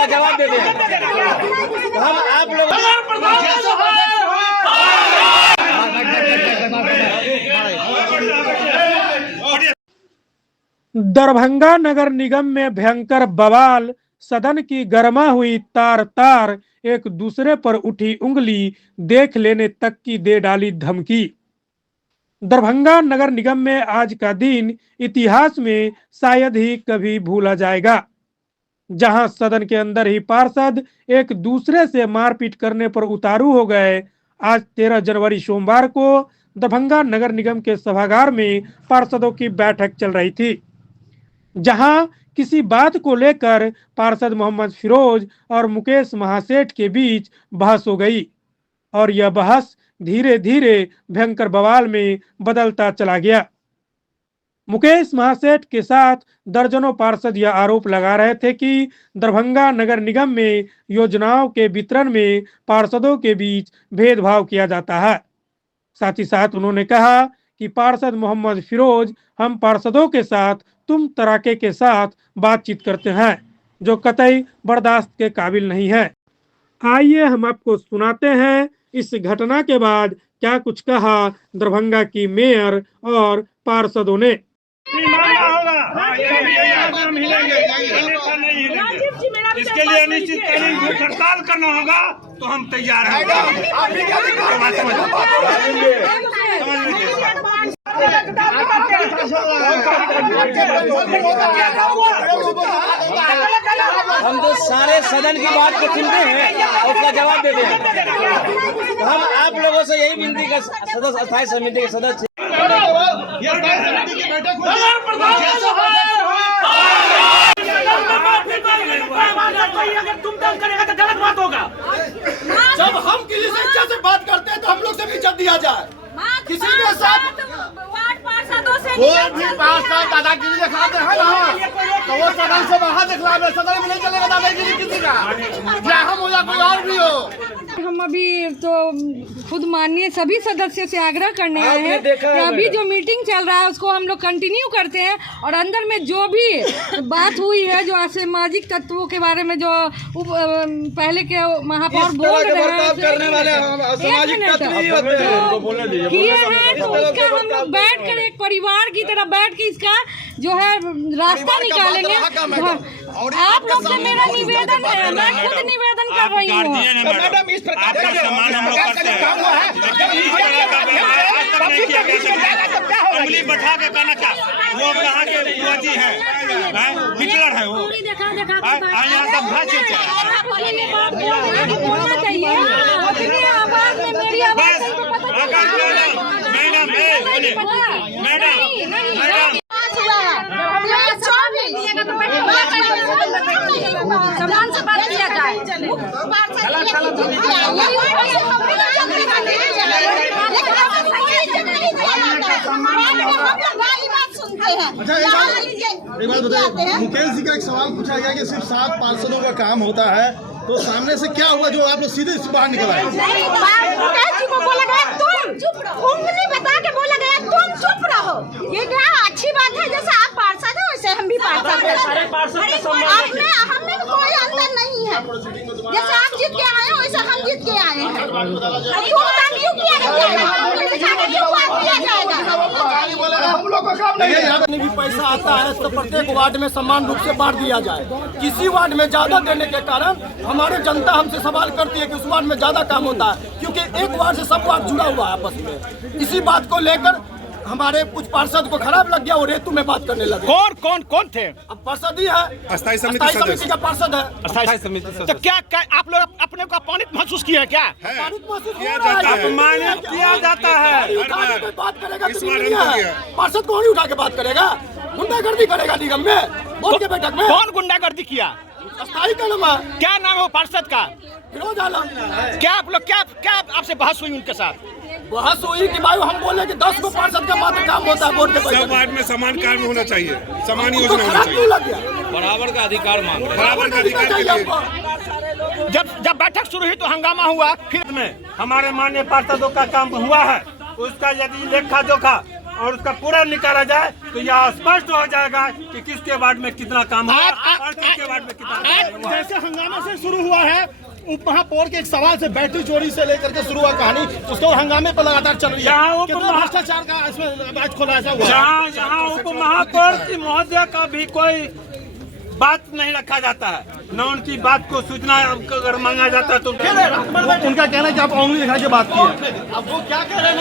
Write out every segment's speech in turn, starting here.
उसका जवाब देते हैं। हम आप लोग दरभंगा नगर निगम में भयंकर बवाल, सदन की गर्मा हुई तार तार, एक दूसरे पर उठी उंगली, देख लेने तक की दे डाली धमकी। दरभंगा नगर निगम में आज का दिन इतिहास में शायद ही कभी भूला जाएगा, जहां सदन के अंदर ही पार्षद एक दूसरे से मारपीट करने पर उतारू हो गए। आज 13 जनवरी सोमवार को दरभंगा नगर निगम के सभागार में पार्षदों की बैठक चल रही थी, जहां किसी बात को लेकर पार्षद मोहम्मद फिरोज और मुकेश महासेठ के बीच बहस हो गई और यह बहस धीरे धीरे भयंकर बवाल में बदलता चला गया। मुकेश महासेठ के साथ दर्जनों पार्षद यह आरोप लगा रहे थे कि दरभंगा नगर निगम में योजनाओं के वितरण में पार्षदों के बीच भेदभाव किया जाता है। साथ ही साथ उन्होंने कहा कि पार्षद मोहम्मद फिरोज हम पार्षदों के साथ तुम तराके के साथ बातचीत करते हैं, जो कतई बर्दाश्त के काबिल नहीं है। आइए हम आपको सुनाते हैं इस घटना के बाद क्या कुछ कहा दरभंगा की मेयर और पार्षदों ने। इसके लिए अनिश्चितकालीन भूख हड़ताल करना होगा तो हम तैयार हैं। हम तो सारे सदन की बात को सुनते हैं और उसका जवाब देते हैं। तो हम आप लोगों से यही विनती कर सदस्य स्थायी समिति के सदस्य अगर तुम दम करेगा तो गलत बात होगा। जब हम किसी से इज्जत से बात करते हैं तो हम लोग से भी इज्जत दिया जाए। किसी के साथ कोई भी पार्षद दादागिरी दिखाते हैं ना तो वो सदन से बाहर दिखला दे, सदन में नहीं चलेगा दादागिरी किसी का, चाहे हम हो या कोई और भी हो। हम अभी तो खुद माननीय सभी सदस्यों से आग्रह करने आए हैं कि अभी जो मीटिंग चल रहा है उसको हम लोग कंटिन्यू करते हैं और अंदर में जो भी बात हुई है, जो असामाजिक तत्वों के बारे में जो पहले के महापौर बोल रहे हैं किए हैं, तो उसका हम लोग बैठ कर एक परिवार की तरह बैठ के इसका जो है रास्ता निकालेंगे। आप लोग से मेरा निवेदन है, मैं खुद निवेदन कर रही हूँ। आपका सम्मान हम लोग करते हैं। उंगली बैठा के कहना क्या वो कहाँ के विरोधी है, हिटलर है वो। यहाँ सब भाषा सम्मान से बात किया जाए। मुकेश जी का एक सवाल पूछा गया कि सिर्फ 7 पार्षदों का काम होता है, तो सामने से क्या हुआ जो आप लोग सीधे बाहर निकल आए? मुकेश जी को बोला गया तुम उंगली बता के बोला गया तुम चुप रहो। ये क्या अच्छी बात है? जैसे आप पार्षद है वैसे हम भी पार्षद हैं। हम में कोई अंतर नहीं है। जैसे आप जीत के आए हैं वैसे हम जीत के आए हैं। हम लोग का काम नहीं है। भी पैसा आता है तो प्रत्येक वार्ड में समान रूप से बांट दिया जाए। किसी वार्ड में ज्यादा देने के कारण हमारे जनता हमसे सवाल करती है कि उस वार्ड में ज्यादा काम होता है, क्योंकि एक वार्ड से सब वार्ड जुड़ा हुआ है आपस में। इसी बात को लेकर हमारे कुछ पार्षद को खराब लग गया और रेतु में बात करने लगे। कौन थे? अब पार्षद ही है, स्थायी समिति का पार्षद है। स्थायी समिति तो क्या आप लोग अपने को अपमानित महसूस किया है क्या? अपमानित किया जाता है। बात करेगा पार्षद को नहीं उठा के बात करेगा, गुंडागर्दी करेगा निगम में बोल के बैठक में। कौन गुंडागर्दी किया? स्थायी का नाम है। क्या नाम है वो पार्षद का? फिरोज आलम। क्या आप लोग क्या आपसे बहस हुई उनके साथ? बहस हुई कि भाई हम बोले कि 10 को पार्षद का मात्र काम होता है बोर्ड के पैसे। सब वार्ड में समान कार्य होना चाहिए, समान योजना होना चाहिए, बराबर का अधिकार मांग रहे हैं। बराबर का अधिकार। जब बैठक शुरू हुई तो हंगामा हुआ। फिर में हमारे माननीय पार्षदों का काम हुआ है, उसका यदि लेखा जोखा और उसका पूरा निकाला जाए तो यह स्पष्ट हो जाएगा कि किसके वार्ड में कितना काम है और किसके वार्ड में कितना काम है। जैसे हंगामे से शुरू हुआ है उप महापौर के एक सवाल से बैटरी चोरी से लेकर के शुरू हुआ कहानी, उसके और हंगामे पर लगातार चल रही है। कितना भ्रष्टाचार का इसमें बैच खुलासा हुआ है। जहाँ उप महापौर की महोदया का भी कोई बात नहीं रखा जाता है, न उनकी बात को सूचना अगर मांगा जाता है तो उनका कहना है कि आप उंगली दिखा के बात की है। अब वो क्या कह रहे हैं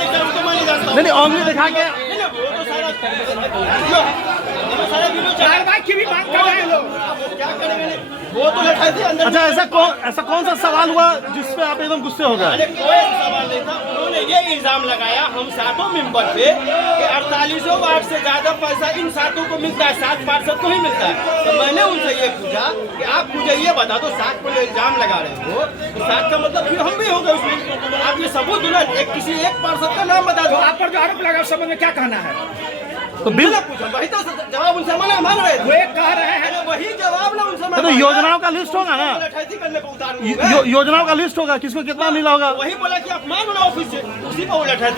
नहीं उंगली दिखा के की भी बात कर रहे हैं लोग, क्या करेंगे वो तो अंदर। अच्छा, ऐसा कौन सा सवाल हुआ जिसपे आप एकदम गुस्से हो गए? कोई सवाल नहीं था, उन्होंने ये इल्जाम लगाया हम 7 मेंबर पे कि 48 वार्ड से ज्यादा पैसा इन 7 को मिलता है, 7 पार्षद को ही मिलता है। तो मैंने उनसे ये पूछा कि आप मुझे ये बता दो 7 को इल्जाम लगा रहे हो तो 7 का मतलब फिर हम भी हो गए उसमें। आप ये सबूत दो ना, किसी एक पार्षद का नाम बता दो। आप पर जो आरोप लगा उस संबंध में क्या कहना है? तो बिल पूछा, वही तो जवाब उनसे मांग रहे थे। वो एक कह रहे हैं वही जवाब ना उनसे तो योजनाओं का लिस्ट होगा ना, योजनाओं का लिस्ट होगा, किसको कितना मिला होगा। वही बोला कि आप मांग लो ऑफिस से, उसी को उलट है